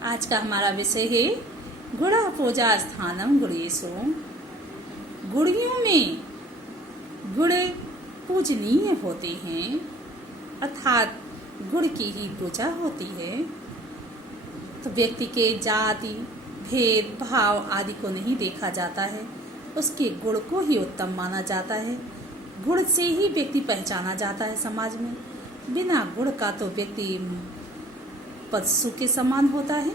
आज का हमारा विषय है गुड़ा पूजा स्थानम गुड़ेशो। गुड़ियों में गुड़ पूजनीय होते हैं, अर्थात गुड़ की ही पूजा होती है। तो व्यक्ति के जाति भेद भाव आदि को नहीं देखा जाता है, उसके गुण को ही उत्तम माना जाता है। गुण से ही व्यक्ति पहचाना जाता है समाज में। बिना गुण का तो व्यक्ति पशु के समान होता है।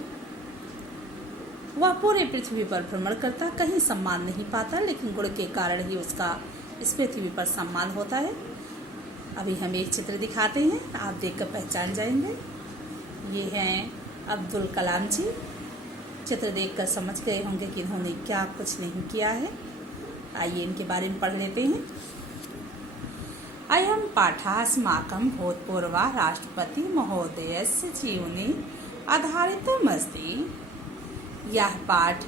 वह पूरे पृथ्वी पर भ्रमण करता, कहीं सम्मान नहीं पाता, लेकिन गुण के कारण ही उसका इस पृथ्वी पर सम्मान होता है। अभी हम एक चित्र दिखाते हैं, आप देखकर पहचान जाएंगे। ये हैं अब्दुल कलाम जी। चित्र देखकर समझ गए होंगे कि इन्होंने क्या कुछ नहीं किया है। आइए इनके बारे में पढ़ लेते हैं। अयम पाठास्माकं भूतपूर्व राष्ट्रपति महोदयस्य जीवने आधारितमस्ति। यह पाठ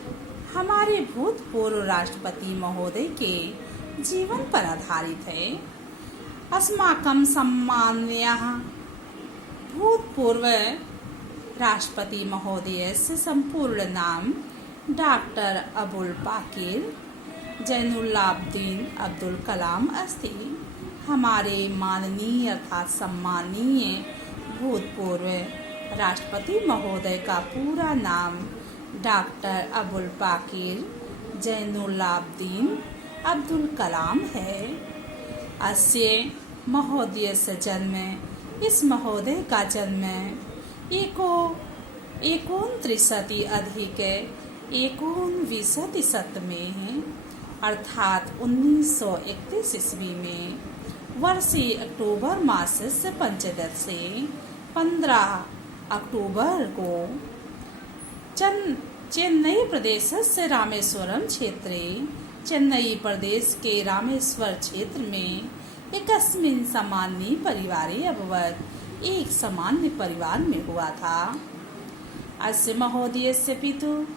हमारे भूतपूर्व राष्ट्रपति महोदय के जीवन पर आधारित है। अस्माकं सम्माननीयः भूतपूर्व राष्ट्रपति महोदयस्य संपूर्ण नाम डॉक्टर अबुल पाकीर जैनुलाब्दीन अब्दुल कलाम अस्ति। हमारे माननीय अर्थात सम्मानीय भूतपूर्व राष्ट्रपति महोदय का पूरा नाम डॉक्टर अबुल पाकीर जैनुलाब्दीन अब्दुल कलाम है। अस्य महोदयस्य जन्म, इस महोदय का जन्म 1939 में है, अर्थात 1931 ईस्वी में वर्षे अक्टूबर मासस्य पंचदशे 15 अक्टूबर को चेन्नई प्रदेशस्य रामेश्वरम क्षेत्रे, चेन्नई प्रदेश के रामेश्वर क्षेत्र में एकस्मिन् सामान्य परिवारे अभवत्, एक सामान्य परिवार में हुआ था। अस्य महोदयस्य पितु,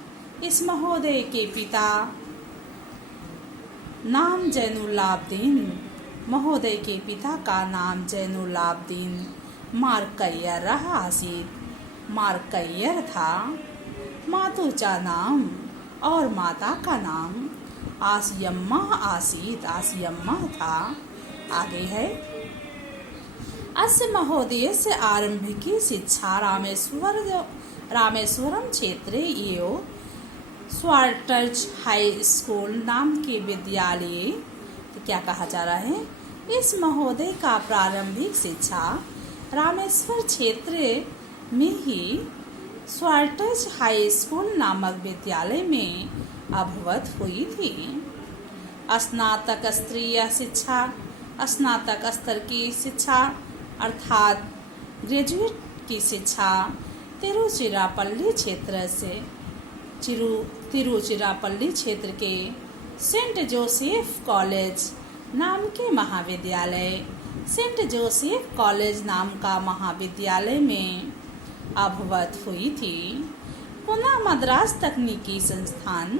इस महोदय के पिता नाम जैनुलाब्दीन, महोदय के पिता का नाम जैनुलाब्दीन मार्कय्यर आसीत, मार्कय्यर था। मातुचा नाम और माता का नाम आसियम्मा आसीत, आसियम्मा था। आगे है अस्य महोदयस्य आरंभिकी शिक्षा रामेश्वरम क्षेत्रे एव स्वार्टज हाई स्कूल नाम के विद्यालय, तो क्या कहा जा रहा है, इस महोदय का प्रारंभिक शिक्षा रामेश्वर क्षेत्र में ही स्वार्टज हाई स्कूल नामक विद्यालय में अभवत हुई थी। स्नातक स्तरीय शिक्षा, स्नातक स्तर की शिक्षा अर्थात ग्रेजुएट की शिक्षा तिरुचिरापल्ली क्षेत्र से तिरुचिरापल्ली क्षेत्र के सेंट जोसेफ कॉलेज नाम के महाविद्यालय, सेंट जोसेफ कॉलेज नाम का महाविद्यालय में अभवत हुई थी। पुनः मद्रास तकनीकी संस्थान,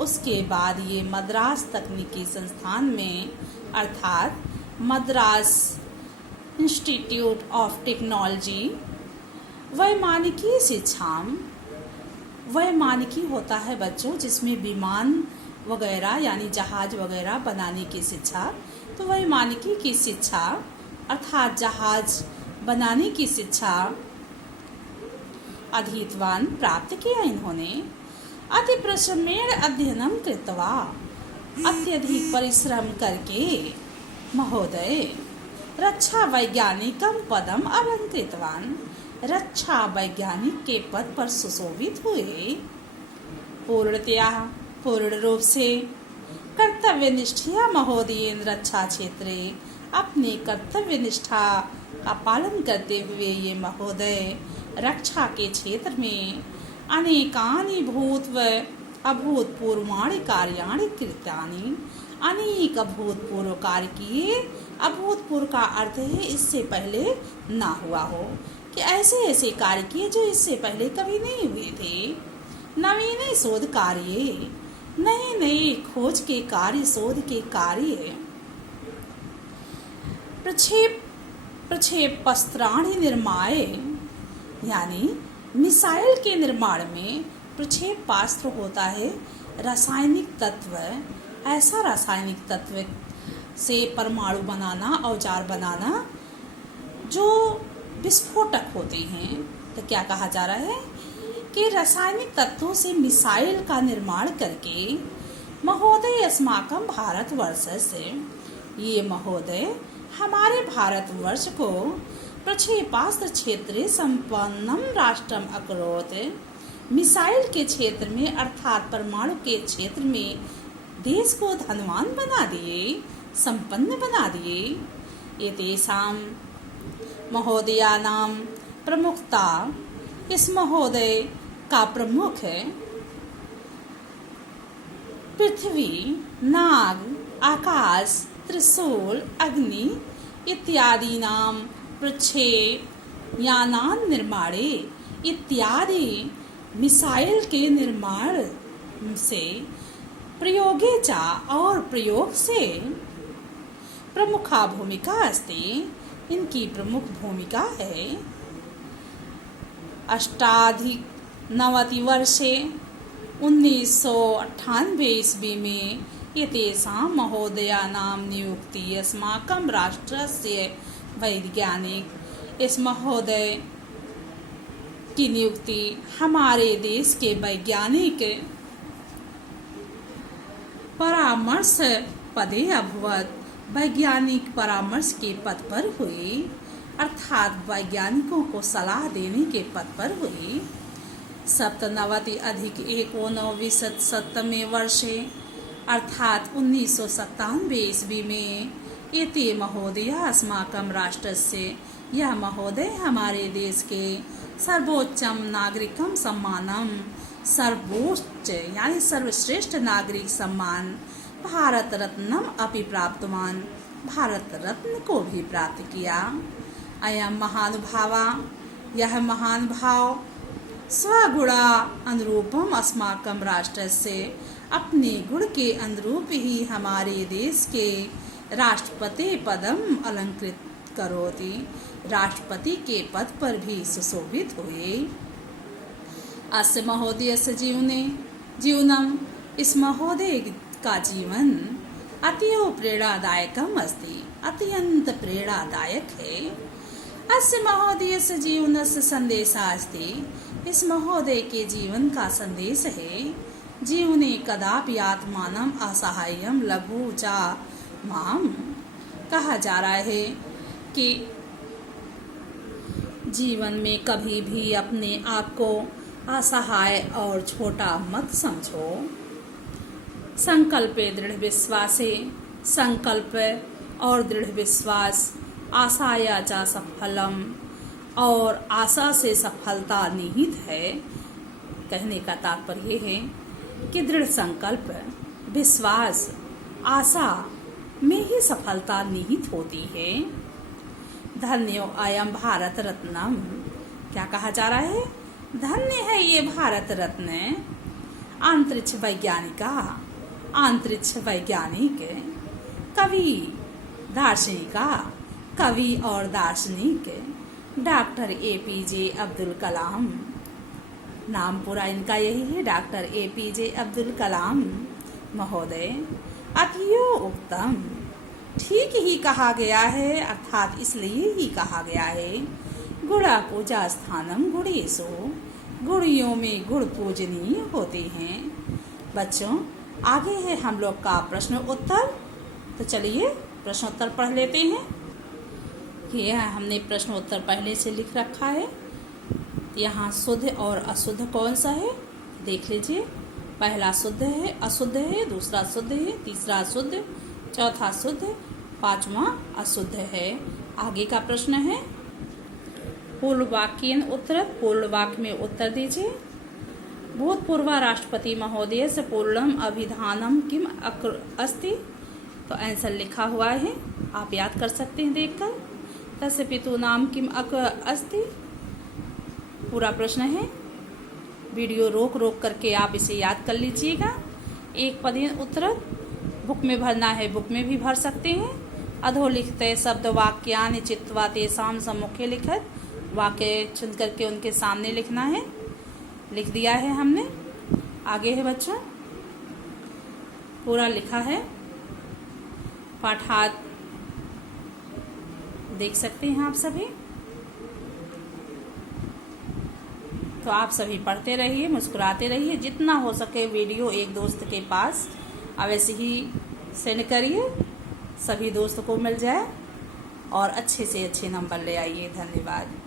उसके बाद ये मद्रास तकनीकी संस्थान में अर्थात मद्रास इंस्टीट्यूट ऑफ टेक्नोलॉजी वैमानिकी शिक्षा, वैमानिकी होता है बच्चों जिसमें विमान वगैरह यानी जहाज वगैरह बनाने की शिक्षा, तो वैमानिकी की शिक्षा अर्थात जहाज बनाने की शिक्षा अधीतवान प्राप्त किया इन्होंने। अति परिश्रमेण अध्ययनम कृत्वा, अत्यधिक परिश्रम करके महोदय रक्षा वैज्ञानिकम पदम अलंकृतवान, रक्षा वैज्ञानिक के पद पर सुशोभित हुए। पूर्णतया, पूर्ण रूप से कर्तव्य निष्ठा महोदयेन रक्षा क्षेत्रे, अपने कर्तव्य निष्ठा का पालन करते हुए ये महोदय रक्षा के क्षेत्र में अनेकानि अभूतपूर्वाणि कार्याणि कृतानि, अनेक अभूतपूर्व कार्य किए। अभूतपूर्व का अर्थ है इससे पहले ना हुआ हो, कि ऐसे ऐसे कार्य किए जो इससे पहले कभी नहीं हुए थे। नवीन शोध कार्य, नए नए खोज के कार्य, शोध के कार्य। प्रक्षेपस्त्राणि निर्माय, यानी मिसाइल के निर्माण में प्रक्षेपास्त्र होता है रासायनिक तत्व। ऐसा रासायनिक तत्व से परमाणु बनाना, औजार बनाना जो विस्फोटक होते हैं। तो क्या कहा जा रहा है कि रासायनिक तत्वों से मिसाइल का निर्माण करके महोदय अस्माकं भारतवर्षस्य, ये महोदय हमारे भारतवर्ष को प्रक्षेपास्त्र क्षेत्रे संपन्नम राष्ट्रम अकरोत्, मिसाइल के क्षेत्र में अर्थात परमाणु के क्षेत्र में देश को धनवान बना दिए, संपन्न बना दिए। एतेषां महोदयानां प्रमुखता, इस महोदय का प्रमुख पृथ्वी, नाग, आकाश, त्रिशूल, अग्नि इत्यादीनां प्रक्षेपयानां निर्माणे इत्यादि मिसाइल के निर्माण से प्रयोगे च और प्रयोग से प्रमुखा भूमिका अस्ति, इनकी प्रमुख भूमिका है। 98 वर्षे 1998 ईस्वी में एतेषां महोदयानां नियुक्ति अस्माकं राष्ट्रस्य वैज्ञानिक, इस महोदय की नियुक्ति हमारे देश के वैज्ञानिक परामर्श पदे अभवत, वैज्ञानिक परामर्श के पद पर हुई, अर्थात वैज्ञानिकों को सलाह देने के पद पर हुई। 97 अधिक 19 वर्षे अर्थात 1997 ईस्वी में एते महोदय अस्माकं राष्ट्रस्य, यह महोदय हमारे देश के सर्वोच्चम नागरिकम सम्मानम, सर्वोच्च यानी सर्वश्रेष्ठ नागरिक सम्मान भारत रत्नम अपि प्राप्तवान, भारत रत्न को भी प्राप्त किया। अयम महानुभावा, यह महान भाव स्वगुणा अनुरूपम अस्माकं राष्ट्रस्य, अपने गुण के अनुरूप ही हमारे देश के राष्ट्रपति पदम अलंकृत करोति, राष्ट्रपति के पद पर भी सुशोभित हुए। अस्य महोदयस्य जीवनम, इस महोदय का जीवन अतीव प्रेरणादायकम अस्ति, अत्यंत प्रेरणादायक है। अस्य महोदयस्य जीवनस्य संदेशः अस्ति, इस महोदय के जीवन का संदेश है। जीवने कदापि आत्मानं असहायं लघु च माम, कहा जा रहा है कि जीवन में कभी भी अपने आप को असहाय और छोटा मत समझो। संकल्पे दृढ़ विश्वासे, संकल्प और दृढ़ विश्वास, आशाया च सफलम, और आशा से सफलता निहित है। कहने का तात्पर्य है कि दृढ़ संकल्प, विश्वास, आशा में ही सफलता निहित होती है। धन्यो अयम भारत रत्नम, क्या कहा जा रहा है? धन्य है ये भारत रत्न। अंतरिक्ष वैज्ञानिका, अंतरिक्ष वैज्ञानिक, कवि, दार्शनिका, कवि और दार्शनिक डॉक्टर APJ अब्दुल कलाम, नाम पूरा इनका यही है, डॉक्टर APJ अब्दुल कलाम महोदय। अतियो उत्तम, ठीक ही कहा गया है, अर्थात इसलिए ही कहा गया है। गुणा पूजा स्थानम गुणेशु, गुणियों में गुण पूजनीय होते हैं। बच्चों, आगे है हम लोग का प्रश्न उत्तर, तो चलिए प्रश्नोत्तर पढ़ लेते हैं। यह हमने प्रश्नोत्तर पहले से लिख रखा है। यहाँ शुद्ध और अशुद्ध कौन सा है देख लीजिए। पहला शुद्ध है, अशुद्ध है, दूसरा शुद्ध है, तीसरा शुद्ध, चौथा शुद्ध, पांचवा अशुद्ध है। आगे का प्रश्न है पूर्ण वाक्येन उत्तर, पूर्ण वाक्य में उत्तर दीजिए। भूतपूर्व राष्ट्रपति महोदय से पूर्णम अभिधानम किम अस्ति, तो आंसर लिखा हुआ है, आप याद कर सकते हैं देखकर। तस्य पितु नाम किम अस्ति, पूरा प्रश्न है। वीडियो रोक रोक करके आप इसे याद कर लीजिएगा। एक पदेन उत्तर बुक में भरना है, बुक में भी भर सकते हैं। अधोलिखिते शब्द वाक्यानि चित्वा तेषां सम्मुखे लिखत वाक्य चुन करके उनके सामने लिखना है। लिख दिया है हमने। आगे है बच्चों, पूरा लिखा है। पाठांत देख सकते हैं आप सभी। तो आप सभी पढ़ते रहिए, मुस्कुराते रहिए। जितना हो सके वीडियो एक दोस्त के पास अवश्य ही सेंड करिए, सभी दोस्तों को मिल जाए और अच्छे से अच्छे नंबर ले आइए। धन्यवाद।